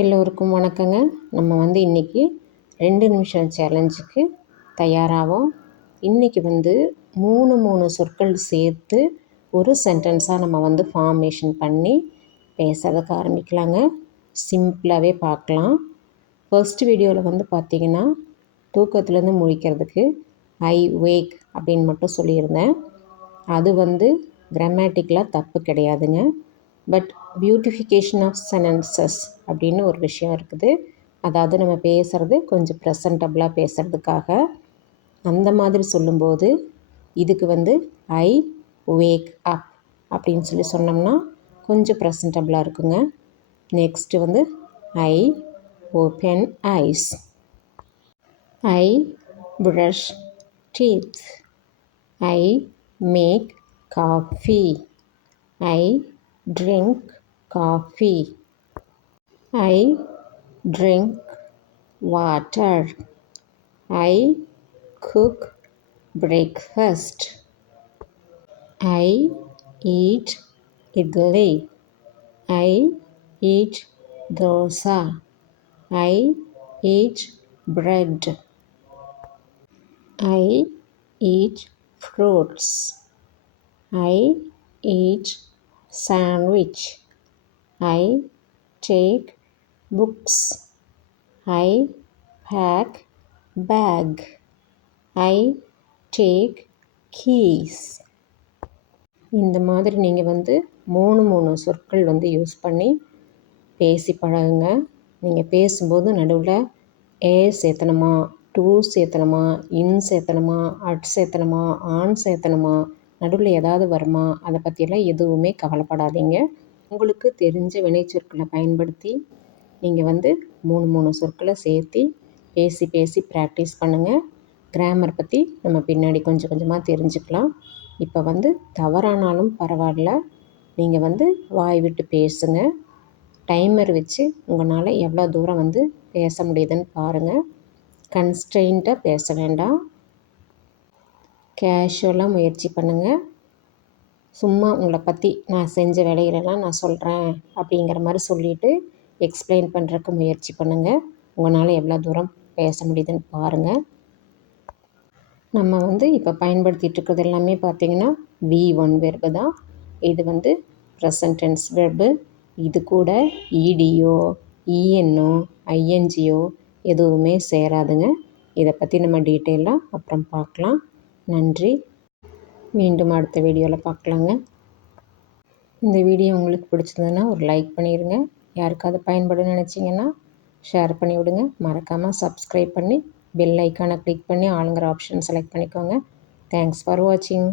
எல்லோருக்கும் வணக்கங்க. நம்ம இன்றைக்கி 2 நிமிஷம் சேலஞ்சுக்கு தயாராவோம். இன்றைக்கி 3 சொற்கள் சேர்த்து ஒரு சென்டென்ஸாக நம்ம ஃபார்மேஷன் பண்ணி பேசுறதுக்கு ஆரம்பிக்கலாங்க. சிம்பிளாகவே பார்க்கலாம். ஃபர்ஸ்ட் வீடியோவில் பார்த்திங்கன்னா தூக்கத்துலேருந்து முழிக்கிறதுக்கு ஐ வேக் அப்படின்னு மட்டும் சொல்லியிருந்தேன். அது கிராமட்டிக்கலாக தப்பு கிடையாதுங்க. பட் பியூட்டிஃபிகேஷன் ஆஃப் சென்டென்சஸ் அப்படின்னு ஒரு விஷயம் இருக்குது. அதாவது நம்ம பேசுகிறது கொஞ்சம் ப்ரெசன்டபுளாக பேசுகிறதுக்காக அந்த மாதிரி சொல்லும்போது இதுக்கு ஐ வேக் அப் அப்படின்னு சொன்னோம்னா கொஞ்சம் ப்ரெசன்டபுளாக இருக்குங்க. Next I open eyes, I brush teeth, I make coffee, I drink coffee, I drink water, I cook breakfast, I eat idli, I eat dosa, I eat bread, I eat fruits, I eat sandwich, I take books, I pack bag, I take keys. இந்த மாதிரி நீங்கள் 3 சொற்கள் use பண்ணி பேசி பழகுங்க. நீங்கள் பேசும்போது நடுவில் ஏ சேர்த்தணுமா, டூ சேர்த்தணுமா, இன் சேர்த்தணுமா, அட் சேர்த்தணுமா, ஆன் சேர்த்தணுமா, நடுவில் ஏதாவது வருமா, அதை பற்றியெல்லாம் எதுவுமே கவலைப்படாதீங்க. உங்களுக்கு தெரிஞ்ச வினைச்சொற்களை பயன்படுத்தி நீங்கள் 3 சொற்களை சேர்த்து பேசி பேசி ப்ராக்டிஸ் பண்ணுங்கள். கிராமர் பற்றி நம்ம பின்னாடி கொஞ்சம் கொஞ்சமாக தெரிஞ்சுக்கலாம். இப்போ தவறானாலும் பரவாயில்ல, நீங்கள் வாய் விட்டு பேசுங்க. டைமர் வச்சு உங்களால் எவ்வளோ தூரம் பேச முடியுதுன்னு பாருங்கள். கன்ஸ்ட்ரெயின்ட்டாக பேச வேண்டாம், கேஷுவலாக முயற்சி பண்ணுங்கள். சும்மா உங்களை பற்றி நான் செஞ்ச வேலைகளெல்லாம் நான் சொல்கிறேன் அப்படிங்கிற மாதிரி சொல்லிவிட்டு எக்ஸ்பிளைன் பண்ணுறதுக்கு முயற்சி பண்ணுங்கள். உங்களால் எவ்வளோ தூரம் பேச முடியுதுன்னு பாருங்கள். நம்ம இப்போ பயன்படுத்திகிட்டு இருக்கிறது எல்லாமே பார்த்திங்கன்னா V1 வெர்பு தான். இது ப்ரெசன்ட் டென்ஸ் வெர்பு. இது கூட இடியோ, இஎன்னோ, ஐஎன்ஜியோ எதுவுமே சேராதுங்க. இதை பற்றி நம்ம டீட்டெயிலாக அப்புறம் பார்க்கலாம். நன்றி. மீண்டும் அடுத்த வீடியோவில் பார்க்கலாங்க. இந்த வீடியோ உங்களுக்கு பிடிச்சிருந்ததுன்னா ஒரு லைக் பண்ணிடுங்க. யாருக்காவது பயன்படும் நினச்சிங்கன்னா ஷேர் பண்ணி விடுங்க. மறக்காமல் சப்ஸ்கிரைப் பண்ணி பெல் ஐக்கானை கிளிக் பண்ணி ஆளுங்கிற ஆப்ஷன் செலக்ட் பண்ணிக்கோங்க. தேங்க்ஸ் ஃபார் வாட்சிங்.